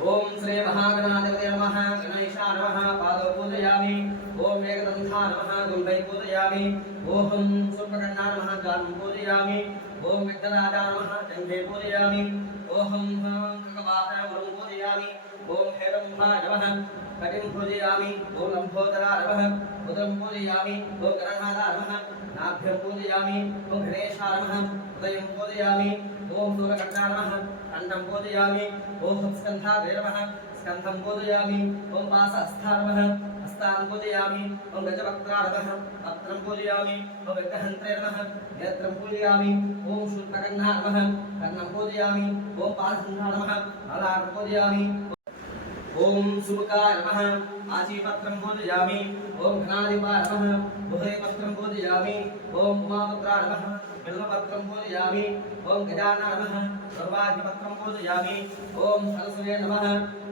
ओम श्री महागणाधिपते नमः। गणेशाय नमः। पादौ पूजयामि। ओम एकदन्ताय नमः। गुल्मै पूजयामि। ओम सूर्पकर्णाय नमः। गानं पूजयामि। ओम विघ्नराजाय नमः। जङ्घे पूजयामि। ओम ककवाहय गुरुं पूजयामि। ओम हेरम्भाय नमः। कटिं पूजयामि। ओम लम्बोदराय नमः। उदरं पूजयामि। ओम गणनाथाय नमः। नाभ्यं पूजयामि। ओम गणेशाय नमः। उदयं पूजयामि। ओम सूर्यकर्णाय नमः। कंठं पूजयामि। ओम स्कन्धाय नमः। स्कन्धं पूजयामि। ओम पाशहस्ताय नमः। हस्तान् पूजयामि। ओम गजवक्त्राय नमः। वक्त्रं पूजयामि। ओम विघ्नहन्त्रे नमः। नेत्रं पूजयामि। ओम शूर्पकर्णाय नमः। कर्णं पूजयामि। ओम पादहन्ताय नमः। ललाटं पूजयामि। ओम सुमुखाय नमः। आशीपत्रं पूजयामि। ओम घनाधिपाय नमः। उभयपत्रं पूजयामि। ओम उमापत्राय नमः। बिल्वपत्रं पूजयामि। ओम गजाननाय नमः। सर्वाधिपत्रं पूजयामि। ओम सरस्वते नमः।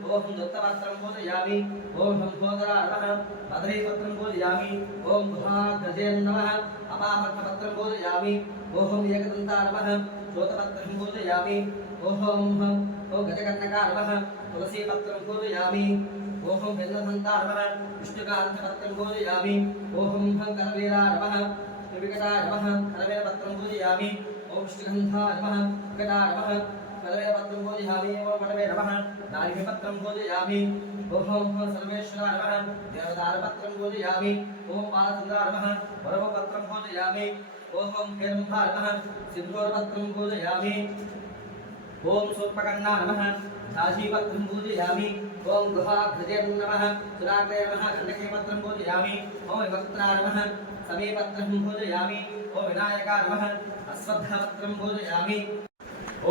ओम दत्तपत्रं पूजयामि। ओम लम्बोदराय नमः। बदरीपत्रं पूजयामि। ओम गुहाग्रजे नमः। अपामर्थपत्रं पूजयामि। ओम एकदन्ताय नमः। श्रोतपत्रं पूजयामि। ओम गजकर्णकाय नमः। तुलसीपत्रं पूजयामि। ओम बिल्वदन्ताय नमः। विष्णुकान्तपत्रं पूजयामि। ओम करवीराय नमः। विकटाय नमः। करवीरपत्रं पूजयामि। ओम श्रीगन्धाय नमः। विकटाय नमः। करवीरपत्रं पूजयामि। ओम वटवे नमः। नारिकेलपत्रं पूजयामि। ओम सर्वेश्वराय नमः। देवदारपत्रं पूजयामि। ओम बालचन्द्राय नमः। वरवपत्रं पूजयामि। ओम हेरम्भाय नमः। सिन्दूरपत्रं पूजयामि। ओम सूर्पकर्णाय नमः। काशीपत्रं पूजयामि। ओम गुहाग्रजे नमः। सुराग्रे नमः। गण्डकीपत्रं पूजयामि। ओम विभक्त्राय नमः। समीपत्रं पूजयामि। ओम विनायकाय नमः। अश्वत्थपत्रं पूजयामि।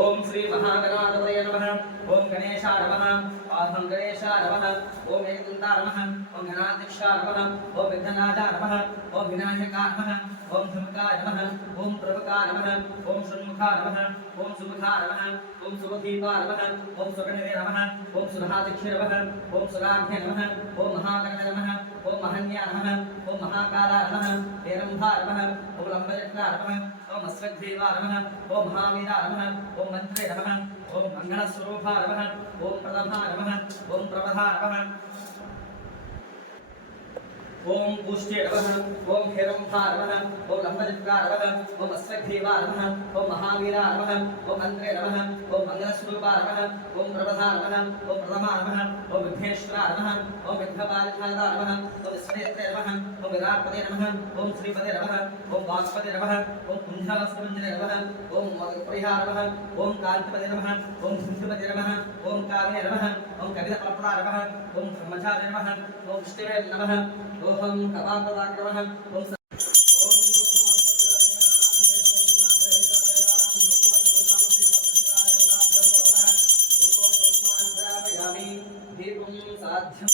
ओम श्री महागणाधिपतये नमः। ओम गणेशाय नमः। पादं गणेशाय नमः। ओम एकदन्ताय नमः। ओम गणाध्यक्षाय नमः। ओम विघ्नराजाय नमः। ओम विनायकाय नमः। ओम धनुकाय नमः। ओम प्रभुकाय नमः। ओम षण्मुखाय नमः। ओम सुमुखाय नमः। ओम सुमुखीपाय नमः। ओम सुगणवे नमः। ओम सुराध्यक्षे नमः। ओम सुराढ्ये नमः। ओम महागणवे नमः। ओम महन्याय नमः। ओम महाकालाय नमः। हेरम्भाय नमः। ओम लम्बचक्राय नमः। ओम अश्वत्थदेवाय नमः। ओम महावीराय नमः। ओम मंत्रे नमः। ओम मंगलस्वरूपाय नमः। ओम प्रदभाय नमः। ओम प्रभधाय नमः। ओम पुष्टे नमः। ओम हेरम्भाय नमः। ओम लम्बचक्राय नमः। ओम अश्वत्थदेवाय नमः। ओम महावीराय नमः। ओम मंत्रे नमः। ओम मंगलस्वरूपाय नमः। ओम प्रभधाय नमः। ओम प्रथमाय नमः। ओम विघ्नेश्वराय नमः। ओम विघ्नपालकाय नमः। ओम विश्वेत्रे नमः। ओम विराट्पते नमः। ओम श्रीपते नमः। ओम वाक्पते नमः। ओम कुंजलस्वञ्जने नमः। ओम मधुप्रियाय नमः। ओम कांतिपते नमः। ओम सिंधुपते नमः। ओम कामिने नमः। ओम कविताप्राय नमः। ओम ब्रह्मचार्य नमः। ओम विष्णवे नमः। ओम कपालपदाय नमः। ओम दीपं साध्यं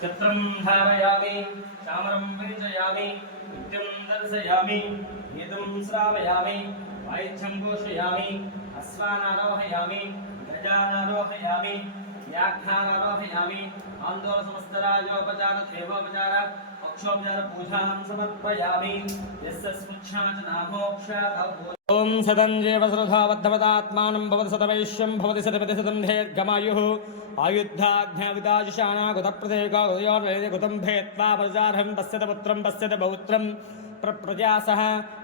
छत्रं धारयामि। चामरं विरचयामि। नित्यं दर्शयामि। गीतं श्रावयामि। वायुच्छं घोषयामि। अश्वानारोहयामि। गजानारोहयामि। व्याघ्रानारोहयामि। आन्दोलनसमस्तराजोपचार देवोपचार मोक्षोपचार पूजां समर्पयामि यस्य स्मृच्छाचनामोक्षात् ओम सदंजेव श्रद्धावद्धवदात्मानं भवति सतवैश्यं भवति सतपति सतं दीर्घमायुः आयुद्धाग्नेविदाजुषाणागुतप्रदेकागुदयोर्वेदगुतं भेत्वा प्रजार्हं पश्यत पुत्रं पश्यत पौत्रं प्रजासः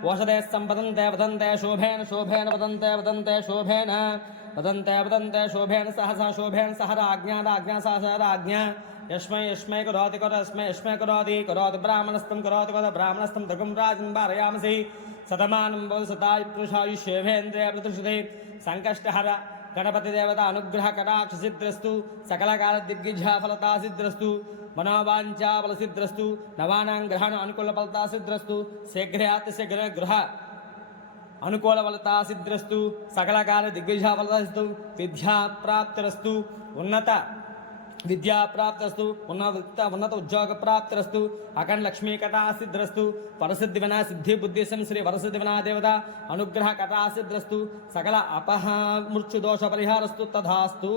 वसते सम्पदन्ते वदन्ते शोभेन शोभेन वदन्ते वदन्ते शोभेन वदन्ते वदन्ते शोभेन सहसा शोभेन सह राज्ञा राज्ञा सह राज्ञा यस्मै यस्मै करोति यस्मै यस्मै करोति ब्राह्मणस्तं करोति ब्राह्मणस्तं दगुं राजन् वारयामसि सतमानं भवति सताय पुरुषायुष्येवेन्द्रिय प्रतिष्ठिते संकष्टहर गणपति देवता अनुग्रह कटाक्ष सिद्धिरस्तु सकलकाल दिग्विजय फलता सिद्धिरस्तु मनोवांछा फल सिद्धिरस्तु नवानां ग्रहाण अनुकूल फलता सिद्धिरस्तु शीघ्राति शीघ्र ग्रह अनुकूल फलता सिद्धिरस्तु सकलकाल दिग्विजय फलता सिद्धिरस्तु विद्या प्राप्तिरस्तु उन्नत विद्या प्राप्तस्तु उन्नत उद्योग प्राप्तिरस्तु अखंड लक्ष्मी कटा सिद्धिरस्तु परसिद्धि विना सिद्धि बुद्धिसं श्री वरसिद्धि विना देवता अनुग्रह कटा सिद्धिरस्तु सकल अपह मृत्यु दोष परिहारस्तु तथास्तु।